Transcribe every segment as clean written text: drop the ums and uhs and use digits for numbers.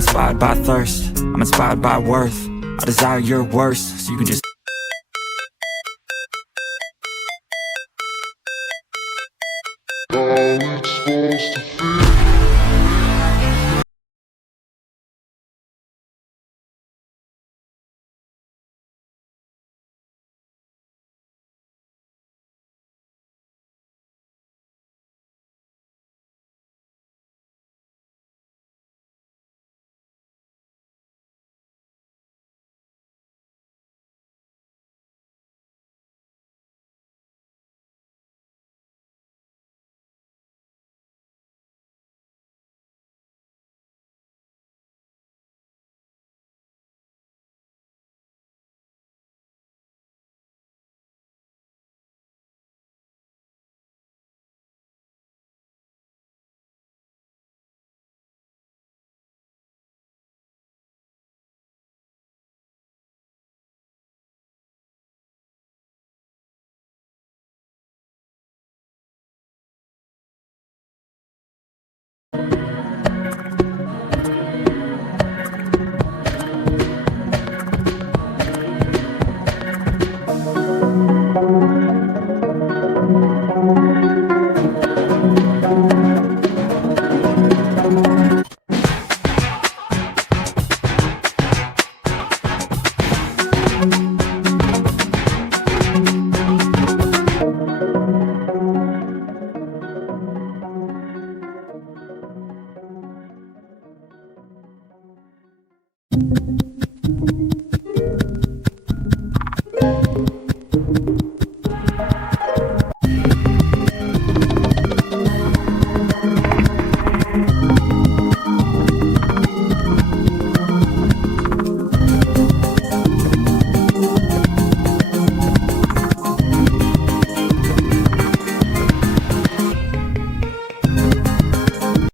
inspired by thirst, I'm inspired by worth. I desire your worst, so you can just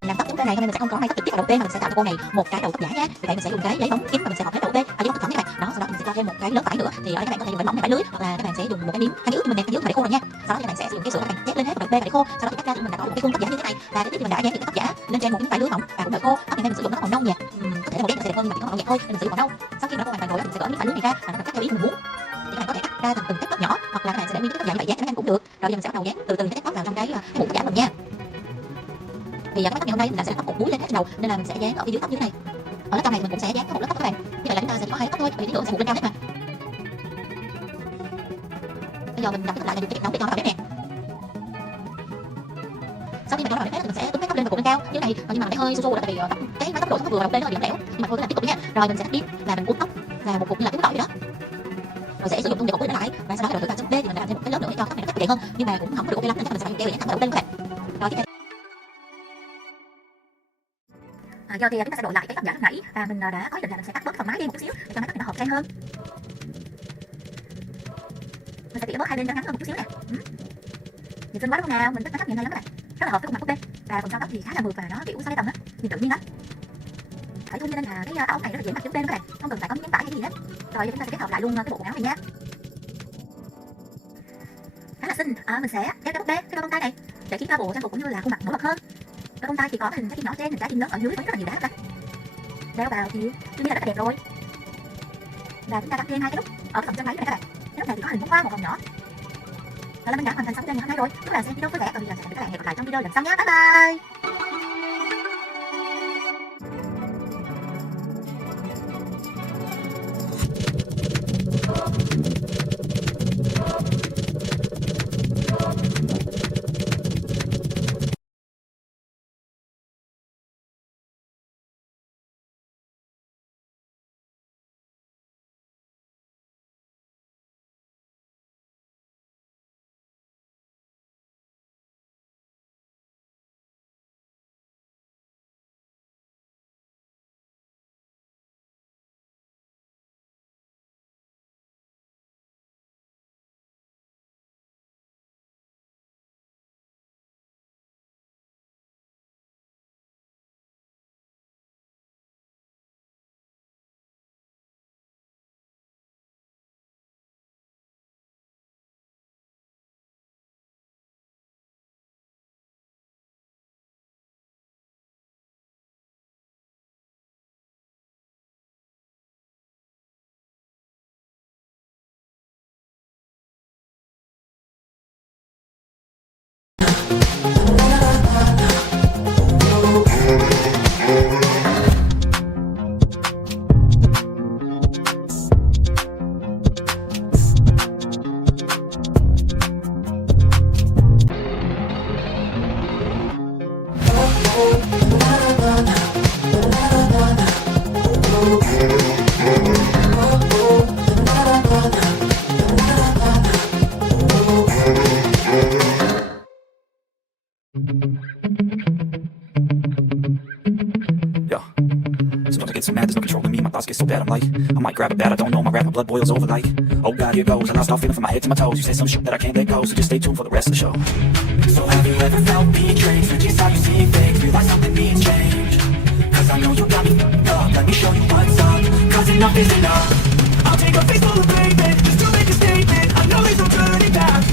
làm tóc chúng ta này, cho nên mình sẽ không có may tóc trực tiếp vào đầu tên mà mình sẽ tạo cho cô này một cái đầu tóc giả nhé. Vì vậy mình sẽ dùng cái giấy bóng kín và mình sẽ bọc hết đầu tên ở dưới thực phẩm các bạn. Đó, sau đó mình sẽ cho thêm một cái lớp vải nữa. Thì ở đây các bạn có thể dùng vải mỏng hay vải lưới, hoặc là các bạn sẽ dùng một cái miếng khăn ướt mình nè, khăn ướt mà để khô rồi nha. Sau đó thì các bạn sẽ sử dụng cái sữa các bạn chét lên hết đầu tên và để khô. Sau đó thì cắt ra thì mình đã có một cái khuôn tóc giả như thế này. Và tiếp theo mình đã dán những cái tóc giả lên trên một miếng vải lưới mỏng và cũng đợi khô. Tóc này mình sử dụng nó màu nâu nhẹ, có thể là màu đen sẽ đẹp hơn nhưng mà chỉ có màu nhẹ thôi nên mình sử dụng màu nâu. Sau khi nó khô hoàn toàn rồi thì mình sẽ gỡ miếng vải lưới này ra và nó cắt theo ý mình muốn. Thì các bạn có thể cắt ra thành từng cái tóc nhỏ, hoặc là các bạn sẽ để nguyên cái tóc giả như vậy dán cho nó nhanh cũng được. Rồi giờ mình sẽ bắt đầu dán từ từ cái tóc vào trong cái mũ giả mình nha. Thì cái tóc ngày hôm nay mình đã sẽ tóc cột búi lên hết đầu nên là mình sẽ dán ở phía dưới tóc như thế này. Ở lớp trong này mình cũng sẽ dán có một lớp tóc các bạn. Như vậy là chúng ta sẽ có hai tóc thôi, vì tí nữa sẽ buộc lên cao hết mà. Bây giờ mình đặt cái tóc lại là dùng cái nóng để cho nó vào bếp nè. Sau khi mình cho nó vào bếp thì mình sẽ túm cái tóc lên và buộc lên cao. Như này nhưng mà nó hơi xô là tại vì cái mái tóc độ nó vừa vào bên nó hơi bị lẻo. Nhưng mà thôi cứ làm tiếp tục nha. Rồi mình sẽ tiếp là mình uốn tóc và một cục như là uốn tỏi vậy đó. Rồi sẽ sử dụng dung để cột búi lại và sau đó thì đầu tiên thì mình làm thêm một cái lớp nữa để cho tóc này nó cắt dày hơn, nhưng mà cũng không có được ok lắm nên mình sẽ phải dùng keo để dán thẳng vào đầu tên các bạn. Rồi tiếp theo giờ thì chúng ta sẽ đổi lại cái tóc giả lúc nãy và mình đã có ý định là mình sẽ cắt bớt phần mái đi một chút xíu để cho mái tóc này nó hợp trang hơn. Mình sẽ tỉa bớt hai bên cho ngắn hơn một chút xíu nè. Nhìn xinh quá đúng không nào? Mình thích mái tóc như này lắm các bạn, rất là hợp với khuôn mặt của bên. Và phần sau tóc thì khá là mượt và nó kiểu xoay tầng á, nhìn tự nhiên lắm. Phải thun cho nên là cái áo này rất là dễ mặc trước bên các bạn, không cần phải có miếng vải hay gì hết. Rồi chúng ta sẽ kết hợp lại luôn cái bộ quần áo này nha. Khá là xinh. Mình sẽ đeo cái bông tay, cái bông tay này để khiến cho bộ trang phục cũng như là khuôn mặt nổi bật hơn. Cái bông tay thì có hình trái tim nhỏ trên, hình trái tim lớn ở dưới với rất là nhiều đá. Đeo vào thì đương nhiên là rất là đẹp rồi. Và chúng ta đặt thêm hai cái nút ở cái phần chân váy này các bạn. Cái nút này thì có hình bông hoa màu hồng nhỏ. Đó là mình đã hoàn thành xong video ngày hôm nay rồi. Chúc là xem video vui vẻ và bây giờ sẽ hẹn gặp lại trong video lần sau nhé. Bye bye. so mad, there's no controlling me. My thoughts get so bad, I'm like, I might grab a bat, I don't know, my rap, my blood boils over like, oh god, here goes. And I start feeling from my head to my toes. You say some shit that I can't let go, so just stay tuned for the rest of the show. So have you ever felt betrayed? Switches how you see things, realize something needs change. Cause I know you got me f***ed up, let me show you what's up. Cause enough is enough. I'll take a face full of pavement just to make a statement. I know there's no turning back.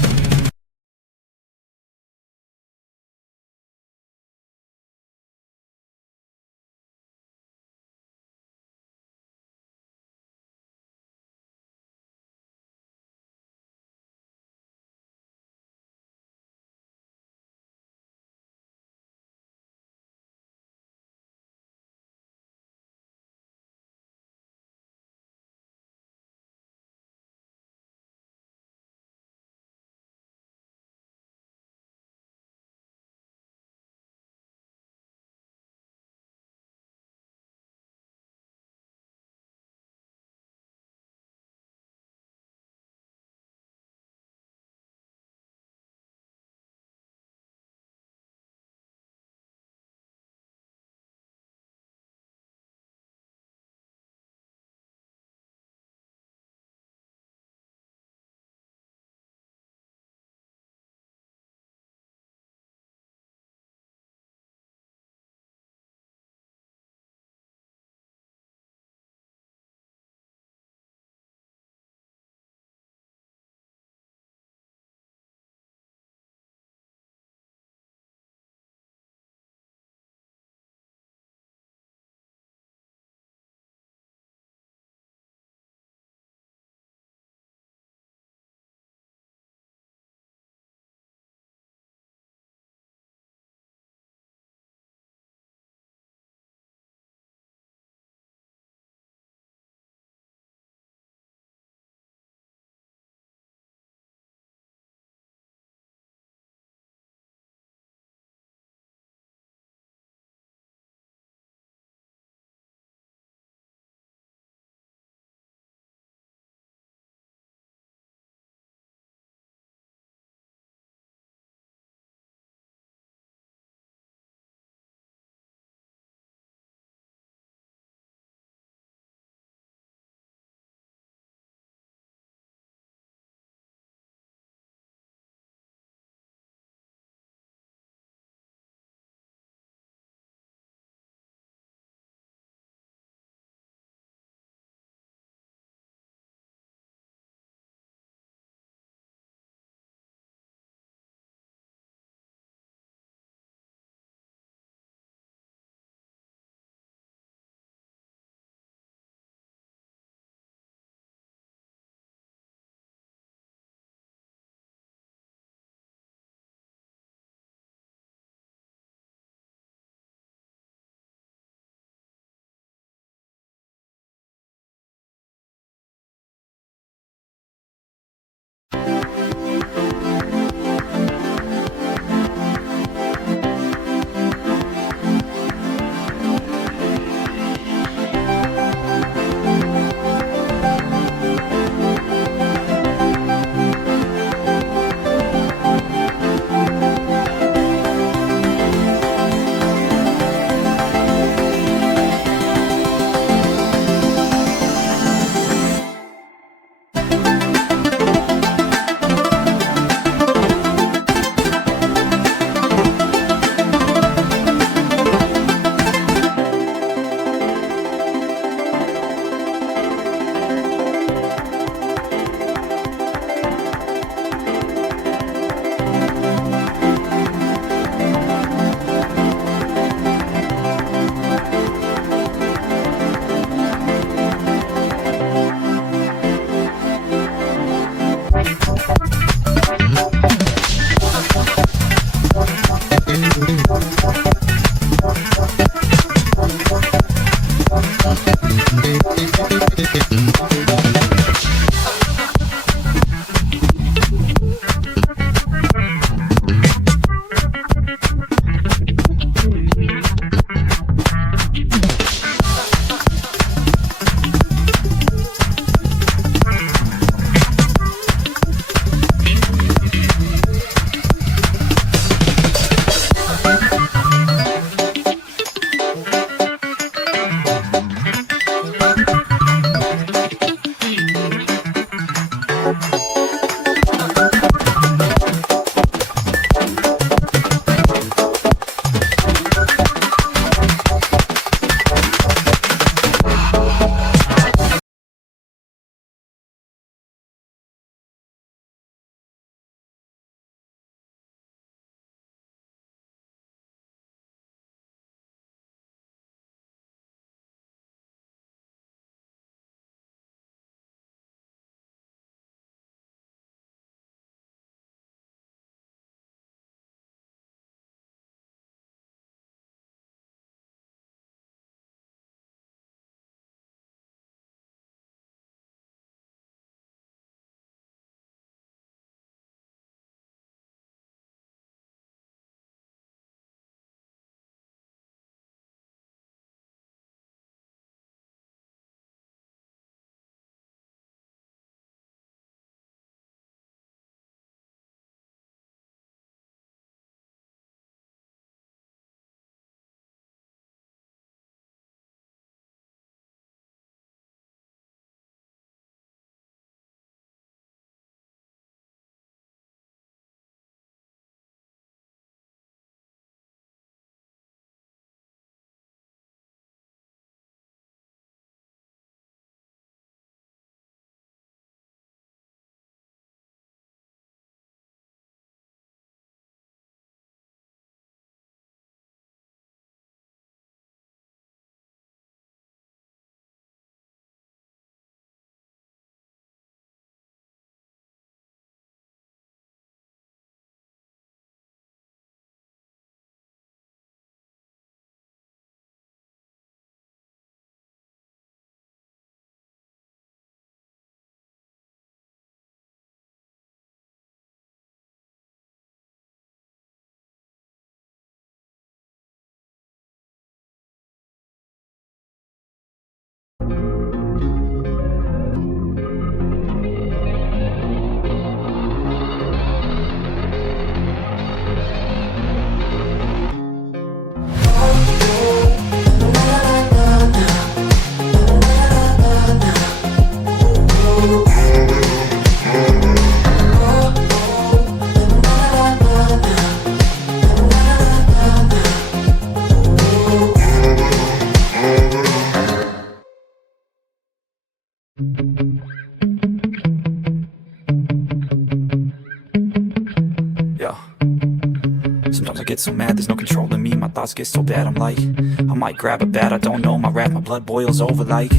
get so mad, there's no controlling me. My thoughts get so bad, I'm like, I might grab a bat, I don't know my rap. My blood boils over like,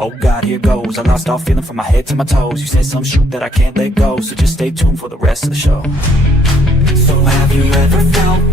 oh God, here goes. I lost all feeling from my head to my toes. You said some shoot that I can't let go, so just stay tuned for the rest of the show. So have you ever felt